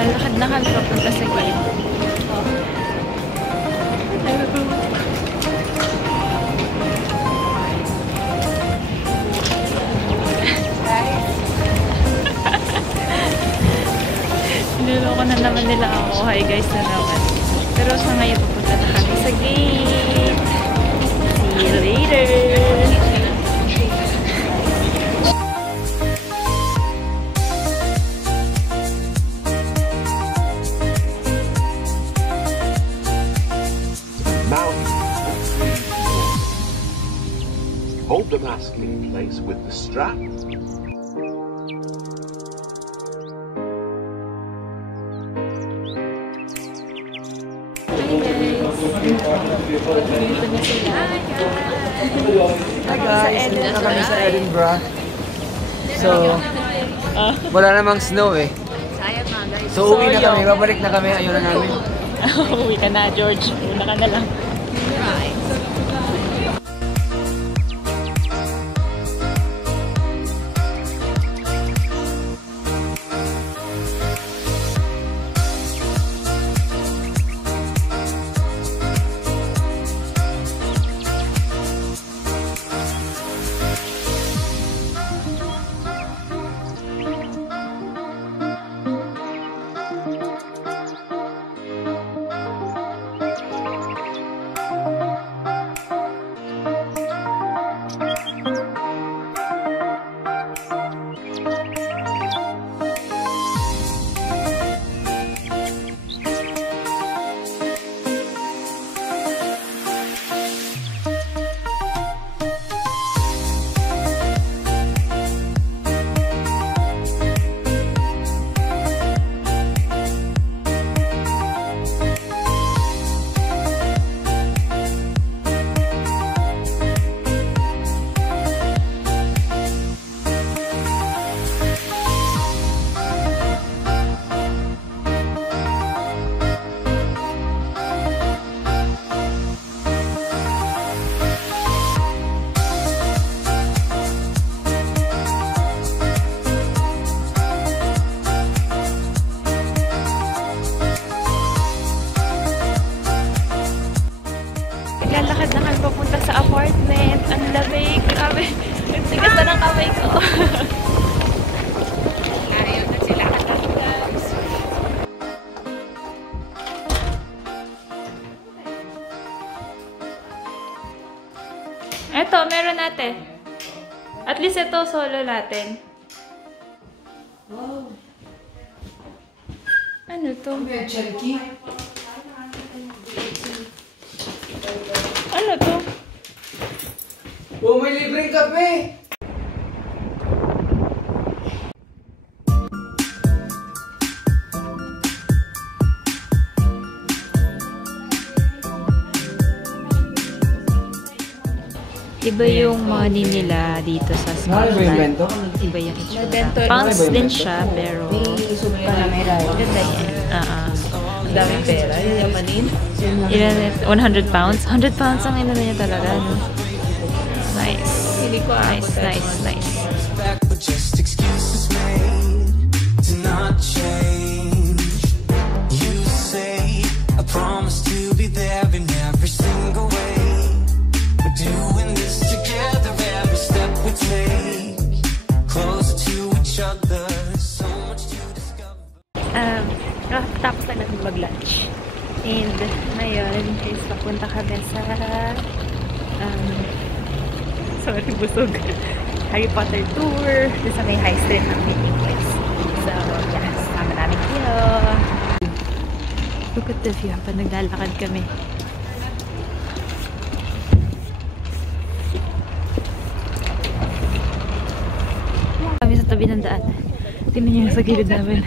Lalakad na kami papunta sa gate. Niloloko na naman nila ako. Hi guys na naman. Pero sa ngayon pupunta na kami sa gate. See you later! Hold the mask in place with the strap. Hi guys, nandito kami sa Edinburgh. So, wala namang snow eh. So, uwi na kami, babalik na kami, ayun na namin. Uwi ka na, George. Una ka na lang. Lalakad na kami papunta sa apartment. Ang lamig. Grabe. Nagsigas na ng kamay ko. Ayaw na sila katagdags. Eto, meron natin. At least ito, solo natin. Wow. Ano to? Ano to? Oh, may libreng kape! Iba yung money nila dito sa Scotland. Iba yung itsura. Pounds din siya, pero ganda yan. Ang daming pera. Yung yamanin. 100 pounds? 100 pounds ang ina niya talaga. No? Nice. Nice, nice, nice. Tapos na natin mag-lunch. And ngayon, guys, papunta kami sa sorry, busog. Harry Potter tour. Doon sa may high street ng meeting place. So, yeah, sama namin kayo. Look at the view habang naglalakad kami. Kami sa tabi ng daan. Tingnan niyo sa gilid namin.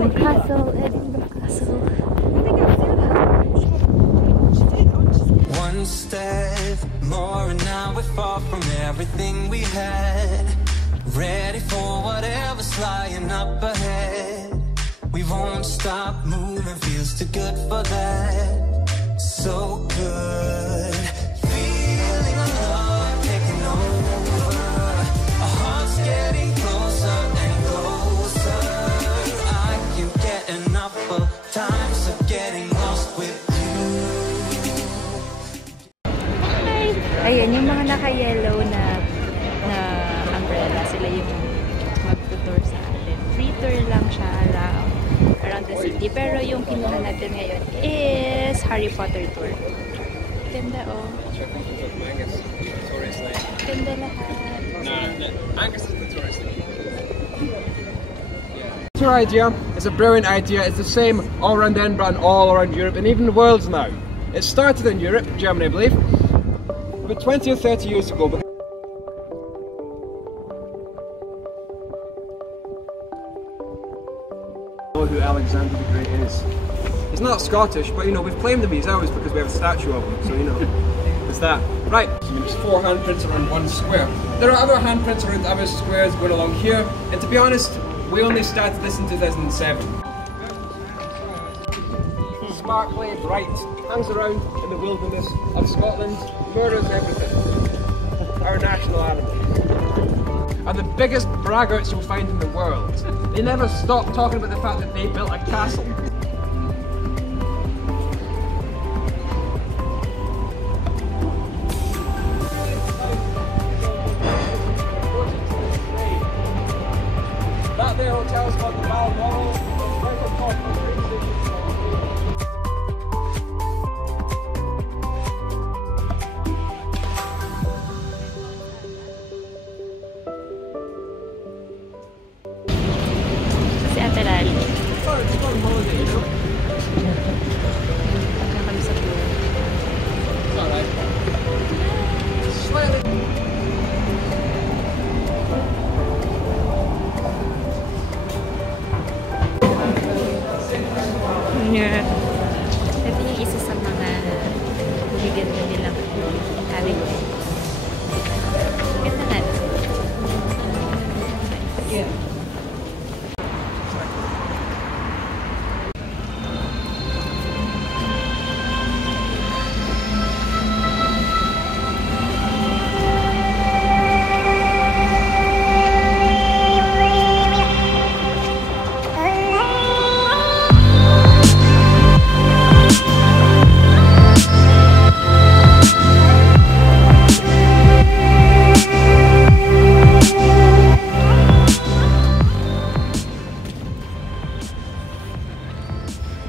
May castle, Edinburgh Castle. One step more and now we're far from everything we had. Ready for whatever's lying up ahead. We won't stop moving, feels too good for that. So good. Feeling love taking over. Our hearts getting closer and closer. I can get around the city. Pero yung kinuha natin ngayon is Harry Potter tour. Ganda oh. Ganda lahat. Angus is the tourist. Tour idea is a brilliant idea. It's the same all around Edinburgh and all around Europe and even the world now. It started in Europe, Germany I believe, about 20 or 30 years ago. Know who Alexander the Great is. He's not Scottish, but you know, we've claimed him, he's ours because we have a statue of him, so you know, it's that. Right, so there's 4 handprints around one square. There are other handprints around other squares going along here, and to be honest, we only started this in 2007. Sparkly, bright, hangs around in the wilderness of Scotland, murders everything. Our national animal. Are the biggest braggarts you'll find in the world. They never stop talking about the fact that they built a castle. That there hotel is called the Balmoral. Yeah. Ito yung isa sa mga ganda nilang cabinet. Ganda na. Yeah.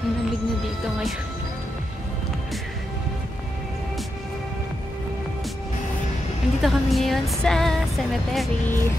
Ang lamig na dito ngayon. Nandito kami ngayon sa cemetery.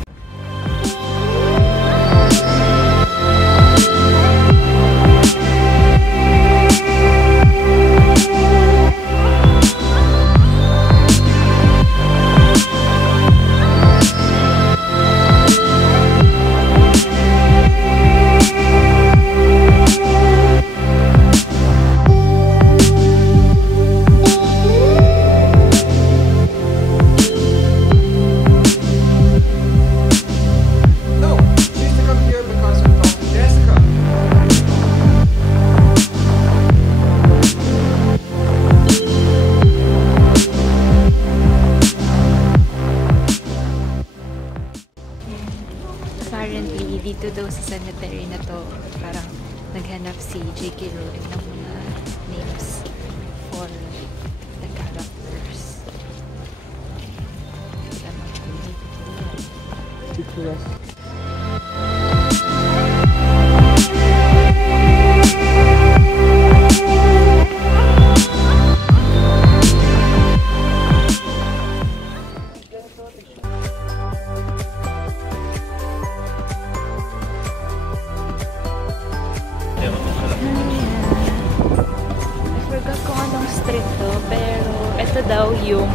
Apparently, dito daw sa cemetery na to, parang naghanap si J.K. Rowling ng mga names for the characters. Street to, pero ito daw yung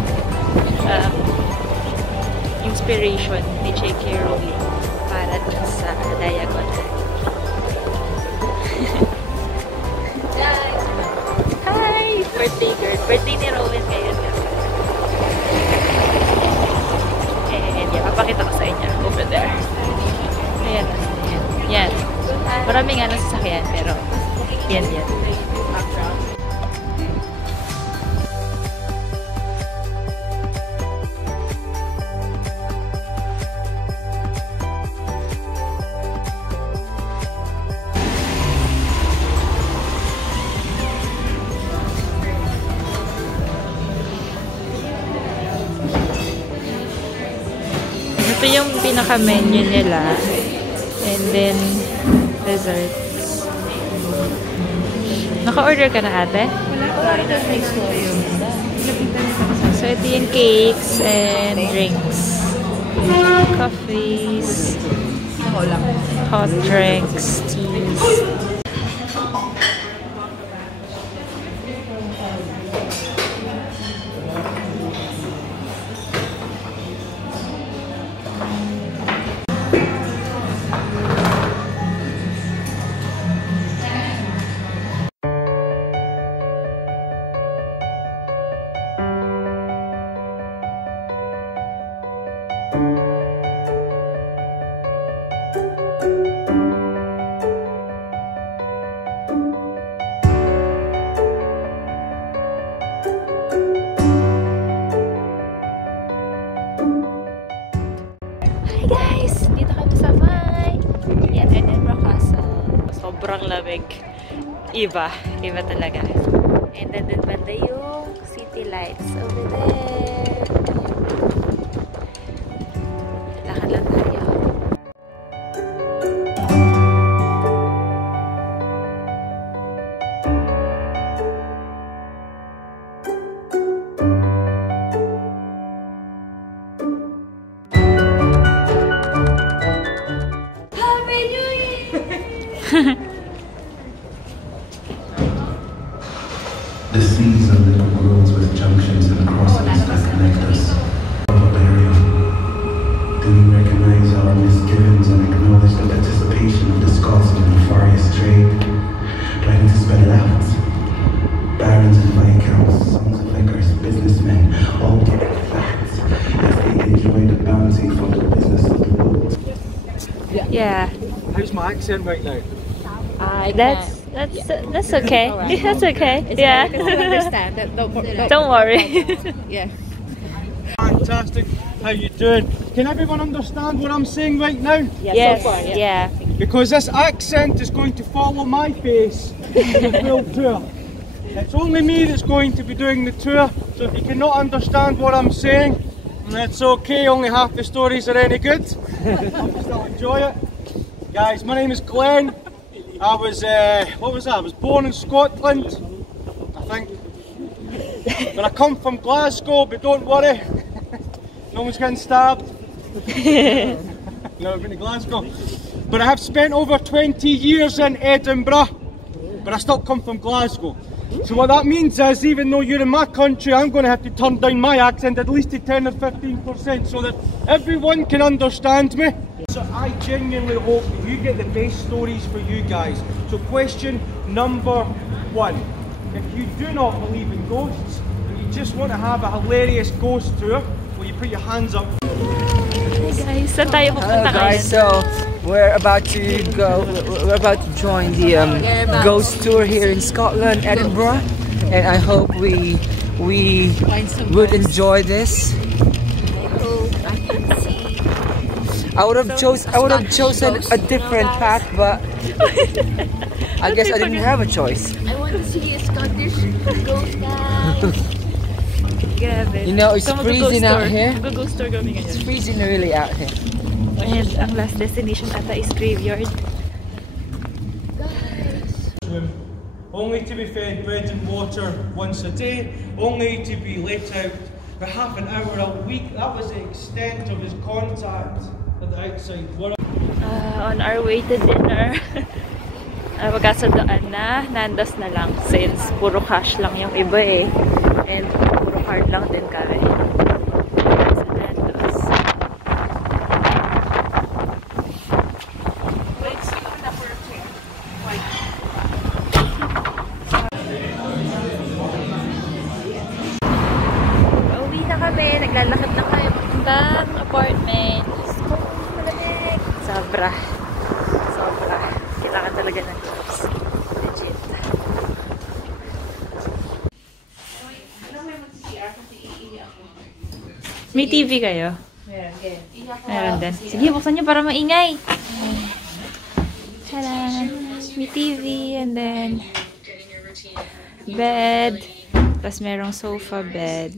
inspiration ni J.K. Rowling para dun sa Diagon. Hi! Birthday girl. Birthday ni Rowling ngayon. And yan, papakita ko sa inyo. Over there. Ayan. Yan. Maraming sasakyan, pero yan. Ito yung pinaka-menu nila. And then, desserts. Naka-order ka na, ate? Wala pa. Ina-ice ko yung So, ito yung cakes and drinks. Coffees, hot drinks, teas. Sobrang lamig. Iba talaga. And then banda yung city lights over there. Lakad lang tayo. Happy New Year! The seas are little worlds with junctions and crossings that connect us. Barbarian. Do we recognize our misgivings and acknowledge the participation of the Scots in the nefarious trade? Do I need to spell it out? Barons and viscounts, sons of liquors, businessmen, all getting fat as they enjoy the bounty from the business of the world. Yeah. How's my accent right now? That's okay. Right. That's okay. It's Yeah. I can understand that. Don't worry. Yeah. Fantastic. How you doing? Can everyone understand what I'm saying right now? Yes. So far, Yeah. Because this accent is going to follow my face the full tour. It's only me that's going to be doing the tour, so if you cannot understand what I'm saying, that's okay, only half the stories are any good. I'll still enjoy it. Guys, my name is Glenn. I was, what was that? I was born in Scotland, I think. But I come from Glasgow, but don't worry, no one's getting stabbed. Never been to Glasgow. But I have spent over 20 years in Edinburgh, but I still come from Glasgow. So what that means is, even though you're in my country, I'm going to have to turn down my accent at least to 10 or 15% so that everyone can understand me. So I genuinely hope that you get the best stories for you guys. So question number 1. If you do not believe in ghosts, and you just want to have a hilarious ghost tour, will you put your hands up? Guys, saan tayo pupunta Guys, so we're about to go. We're about to join the ghost tour here in Scotland, Edinburgh, and I hope we would enjoy this. I would have chosen a different path, but I guess I didn't have a choice. I want to see a Scottish ghost, guys. You know, it's freezing out here. Ghost tour kami It's ngayon. freezing really out here. And ang last destination ata is graveyard. Only to be fed bread and water once a day, only to be let out for half an hour a week. That was the extent of his contact with the outside world. On our way to dinner, magkasundoan na, nandos na lang since puro cash lang yung iba eh. And puro card lang din kami. Sa nandos. Pauwi na kami, naglalakad na kami papuntang apartment. Malamig. Sobra. Kailangan talaga ng gloves. Legit. May TV kayo? Meron din. Sige, buksan nyo para maingay. Tada! May TV and then bed. Tapos merong sofa bed.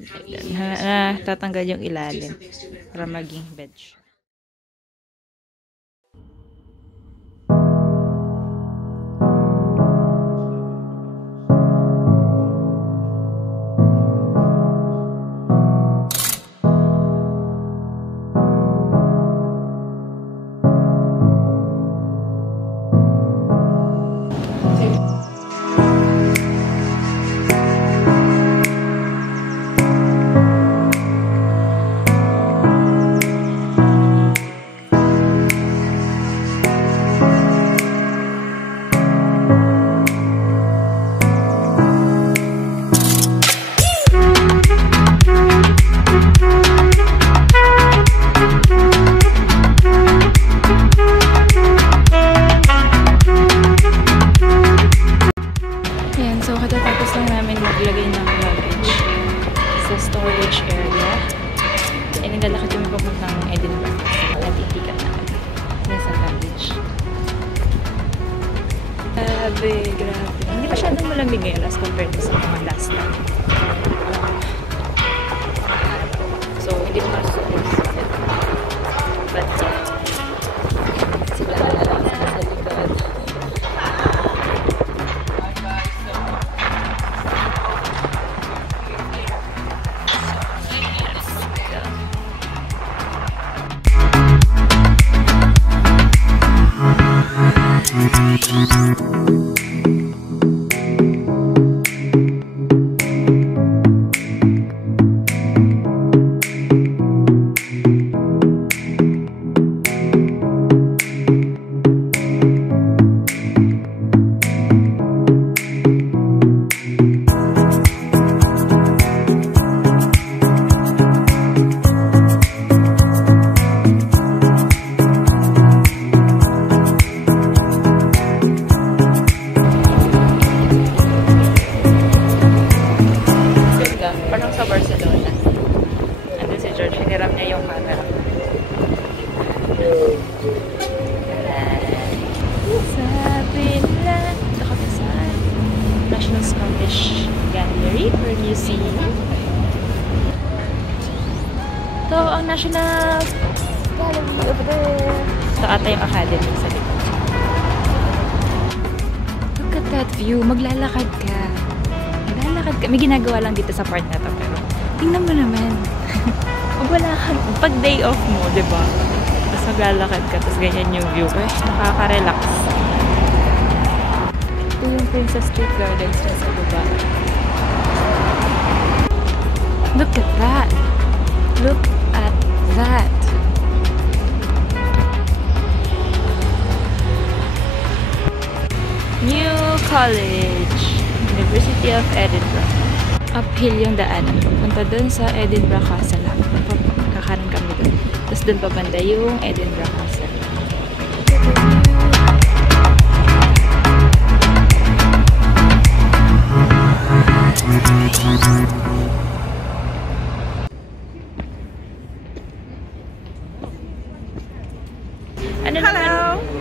Tatanggal yung ilalim para maging bed. maglagay ng luggage sa storage area. And naglalakad kami papuntang Edinburgh. Natitikat namin. Nasa luggage. Grabe. Hindi masyadong malamig ngayon as compared to sa mga last time. So, hindi ko masusunod. But, sila na lang sa likod. Parang sa Barcelona. Andun si George, hiniram niya yung camera. Sabi nila, ito kami sa National Scottish Gallery or Museum. Ito ang National Gallery over there. Ito ata yung Academy sa likod. Look at that view. Maglalakad ka. May ginagawa lang dito sa part na to, pero tingnan mo naman. Pag day off mo, diba? Tapos maglalakad ka, tapos ganyan yung view. Eh, nakaka-relax. Ito yung Princess Street Gardens na sa baba. Look at that! Look at that! New College! University of Edinburgh. Uphill yung daanan. Papunta dun sa Edinburgh Castle. Kakaroon kami dun. Tapos dun pabanda yung Edinburgh Castle.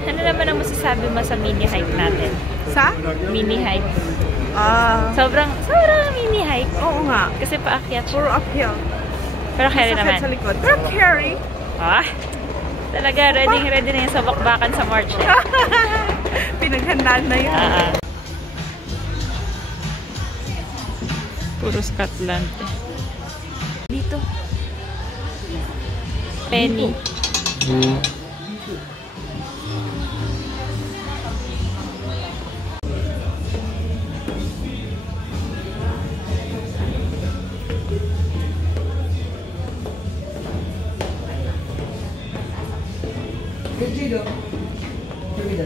Ano naman ang masasabi mo sa mini hike natin? Sa? Mini hike. Sobrang mini hike. Oo nga. Kasi paakyat. Puro uphill. Pero carry naman. Sa likod. Pero carry. Talaga, ready na yung sa bakbakan sa March. Pinaghandaan na yun. Puro Scotland. Dito. Penny.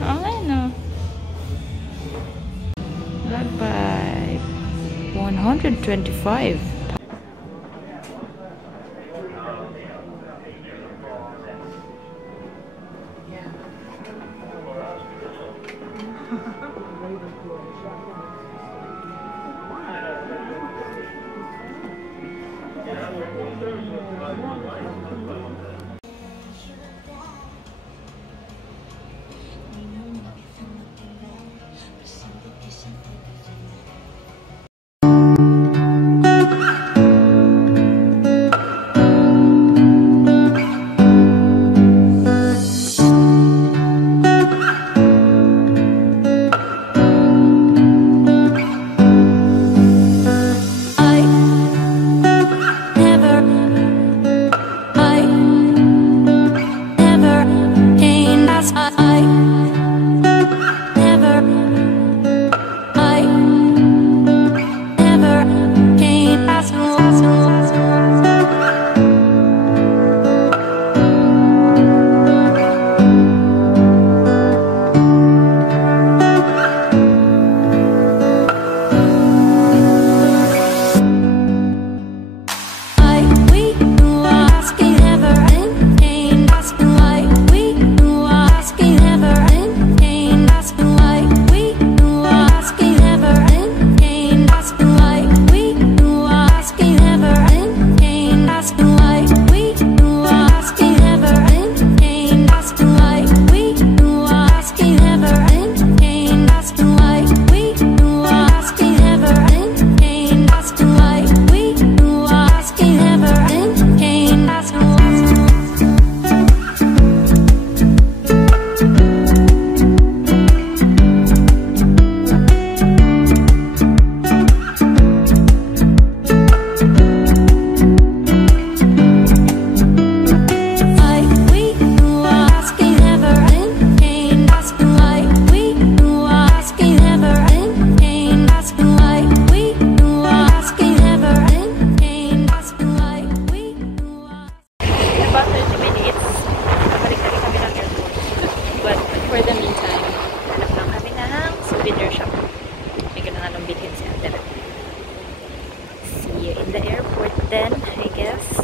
Ano? Bye-bye. 125. shop. May kailangan ng bilhin si Ate. See you in the airport then, I guess.